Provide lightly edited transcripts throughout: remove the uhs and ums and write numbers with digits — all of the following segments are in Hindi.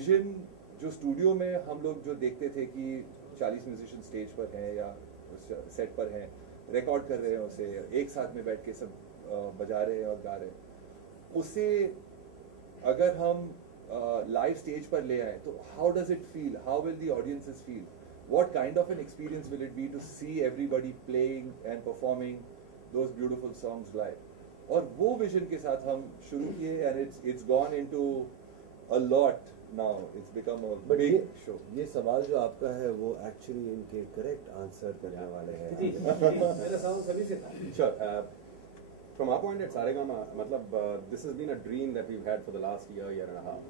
विजन जो स्टूडियो में हम लोग जो देखते थे कि 40 म्यूजिशियन स्टेज पर हैं या सेट पर हैं, रिकॉर्ड कर रहे हैं, उसे एक साथ में बैठ के सब बजा रहे हैं और गा रहे हैं, उसे अगर हम लाइव स्टेज पर ले आए तो how does it feel, how will the audiences feel, what kind of an experience will it be to see everybody playing and performing those beautiful songs live? और वो विजन के साथ हम शुरू किए and it's gone into a lot now. It's become a big show. ये सवाल जो आपका है वो एक्चुअली इनके करेक्ट आंसर करने वाले हैं. मेरा सवाल सभी से था. Sure. From our point at Saregama, matlab, this has been a dream that we've had for the last year and a half.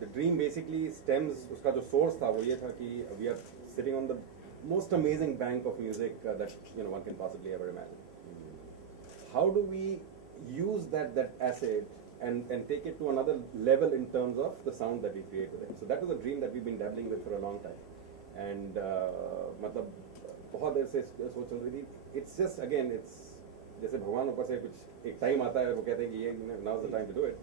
The dream basically stems, uska jo source tha, wo ye tha ki we are sitting on the most amazing bank of music that one can possibly ever imagine. How do we use that asset and take it to another level in terms of the sound that we create with it? So that was a dream that we've been dabbling with for a long time. And matlab, बहुत देर से सोच चल रही थी. It's just again, it's जैसे भगवान ऊपर से कुछ एक टाइम आता है वो कहते हैं कि ये now is the time to do it.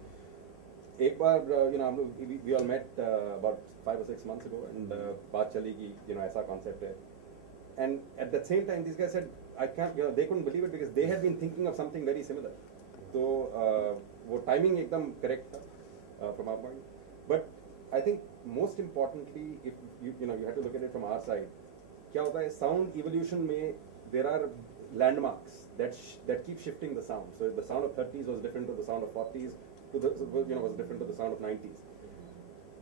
एक बार हम लोग we all met about 5 or 6 months ago and बात चली कि ऐसा कॉन्सेप्ट है. And at the same time these guys said I can't, they couldn't believe it because they had been thinking of something very similar. तो वो टाइमिंग एकदम करेक्ट था from our point. But I think most importantly if you have to look at it from our side, क्या होता है साउंड इवोल्यूशन में there are landmarks that keep shifting the sound. So the sound of 30s was different to the sound of 40s, was different to the sound of 90s.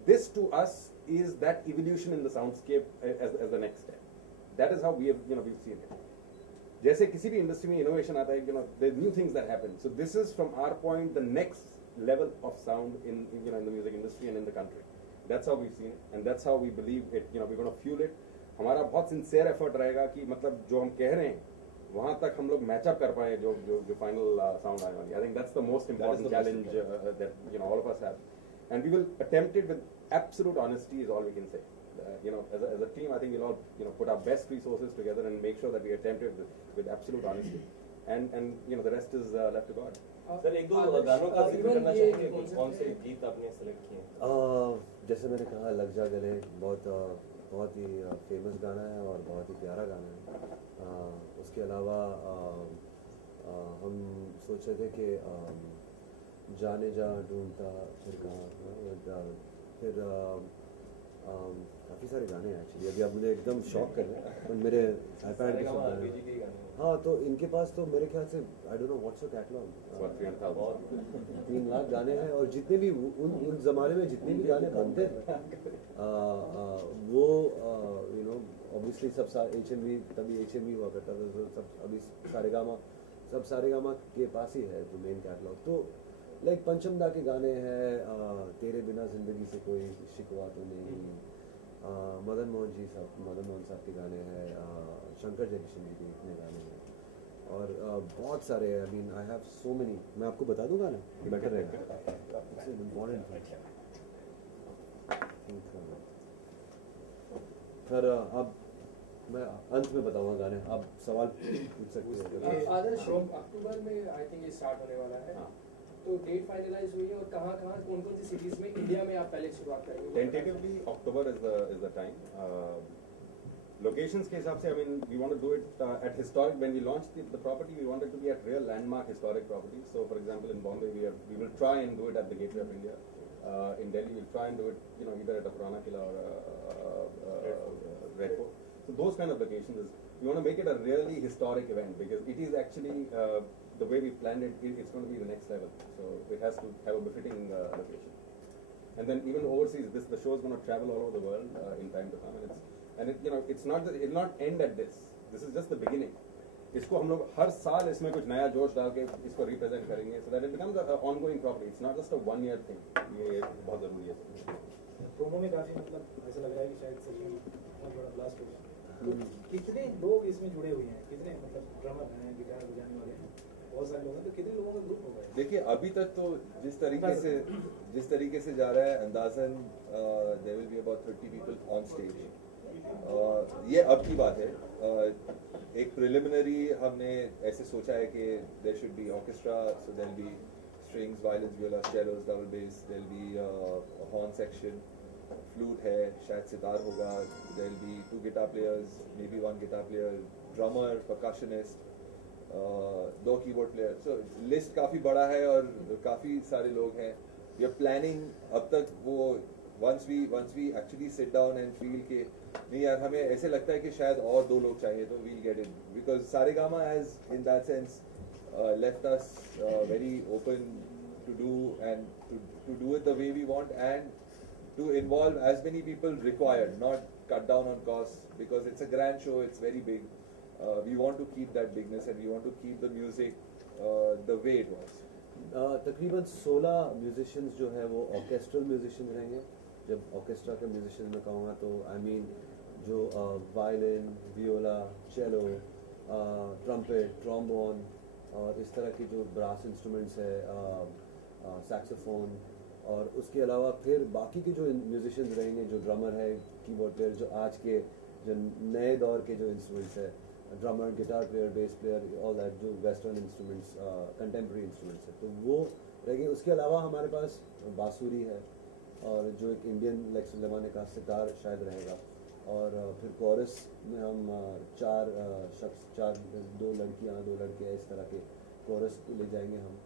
This to us is that evolution in the soundscape as the next step. That is how we have we've seen it. जैसे किसी भी इंडस्ट्री में इनोवेशन आता है, there are new things that happen. So this is from our point the next level of sound in in the music industry and in the country. That's how we've seen it, and that's how we believe it. We're going to fuel it. हमारा बहुत सिंसियर एफर्ट रहेगा कि मतलब जो हम कह रहे हैं वहाँ तक हम लोग मैचअप कर पाए जो फाइनल साउंड आने वाली. I think that's the most important challenge that all of us have, and we will attempt it with absolute honesty is all we can say. As a team, I think we'll all put our best resources together and make sure that we attempt it with absolute honesty, and the rest is left to God. Sir एक दो गानों का जिक्र करना चाहेंगे, कौन से गीत आपने सेलेक्ट किए? जैसे मैंने कहा लग जा गले बहुत ही फेमस गाना है और बहुत ही प्यारा गाना है. उसके अलावा हम सोच रहे थे कि जाने जा ढूंढता फिर कहाँ, फिर काफ़ी सारे गाने हैं एक्चुअली. अभी आप मुझे एकदम शॉक कर रहे हैं मेरे आईपैड पे सब गाने. हाँ, तो इनके पास तो मेरे ख्याल से I don't know what's your catalogue, 3 lakh गाने हैं. और जितने भी उन जमाने में जितने भी गाने बनते वो ऑब्वियसली सब HMV, तभी HMV हुआ करता था, तो सब अभी सारेगामा के पास ही है जो मेन कैटलॉग. तो लाइक पंचमदा के गाने हैं, तेरे बिना जिंदगी से कोई शिकवा तो नहीं, मदन मोहन साहब के गाने हैं, शंकर जयकिशन जी के इतने गाने हैं, और बहुत सारे. I mean I have so many. मैं आपको बता दूंगा ना, बेटर रहेगा. फिर अब मैं अंत में बताऊंगा गाने. आप सवाल पूछ सकते हैं. आदर्श अक्टूबर में आई थिंक ये स्टार्ट होने वाला है, तो डेट फाइनलाइज हुई है और कहाँ कौन सी सिटीज में इंडिया में आप पहले शुरुआत करेंगे? Tentatively October is the time. Locations के हिसाब से I mean we want to do it at historic. When we launched the property, we wanted to be at real landmark historic properties. So for example in Bombay we will try and do it at the Gateway of India. In Delhi we'll try and do it either at a Purana Killa or Red Fort. So those kind of locations we want to make it a really historic event because it is actually the way we planned it, it's going to be the next level. So it has to have a befitting location. And then even overseas, the show is going to travel all over the world in time to come. And it's not end at this. This is just the beginning. इसको हम लोग हर साल इसमें कुछ नया जोश डाल के इसको रिप्रेजेंट करेंगे, so that it becomes an ongoing property. It's not just a 1 year thing. ये बहुत जरूरी है. प्रोमो में काफी मतलब ऐसा लग रहा है कि शायद सच में बहुत बड़ा ब्लास्ट हो गया. कितने लोग इसमें जुड़े हुए हैं, कितने मतलब ड्रमर हैं, गिटार बजाने वाले हैं, बहुत सारे लोग हैं, तो कितने लोगों का ग्रुप होगा? देखिए अभी तक तो जिस तरीके से जा रहा है अंदाजन there will be about 30 people on stage. ये अब की बात है. एक प्रिलिमिनरी हमने ऐसे सोचा है कि there should be orchestra, so there will be strings, violins, violas, cellos, double bass. There'll be a horn section. Flute है, शायद सितार होगा, there will be 2 guitar players, maybe 1 guitar player, drummer, percussionist, 2 keyboard player. So list काफ़ी बड़ा है और काफ़ी सारे लोग हैं. We are planning. अब तक वो once we actually sit down and feel कि नहीं यार हमें ऐसे लगता है कि शायद और 2 लोग चाहिए, तो we'll get it, because Saregama has in that sense left us very open to do and to do it the way we want and to involve as many people required, not cut down on costs, because it's a grand show, it's very big. We want to keep that bigness and we want to keep the music the way it was. तकरीबन 16 म्यूजिशियंस जो है वो ऑर्केस्ट्रल म्यूजिशियन रहेंगे. जब ऑर्केस्ट्रा के म्यूजिशियन में कहूँगा तो आई मीन जो वायलिन, वियोला, चेलो, ट्रम्पेट, ट्रॉम्बोन और इस तरह की जो ब्रास इंस्ट्रूमेंट्स है, सैक्सोफोन, और उसके अलावा फिर बाकी के जो म्यूजिशियंस रहेंगे, जो ड्रमर है, कीबोर्ड प्लेयर, जो आज के जो नए दौर के जो इंस्ट्रूमेंट्स है, drummer, guitar player, base player, all that, जो वेस्टर्न इंस्ट्रूमेंट्स, कंटेम्प्रेरी इंस्ट्रूमेंट्स है, तो वो रहेंगे. उसके अलावा हमारे पास बांसुरी है और जो एक इंडियन लाइक सुलेमान ने कहा सितार शायद रहेगा. और फिर कोरस में हम 4 शख्स, 2 लड़कियां, 2 लड़के इस तरह के कोरस ले जाएंगे हम.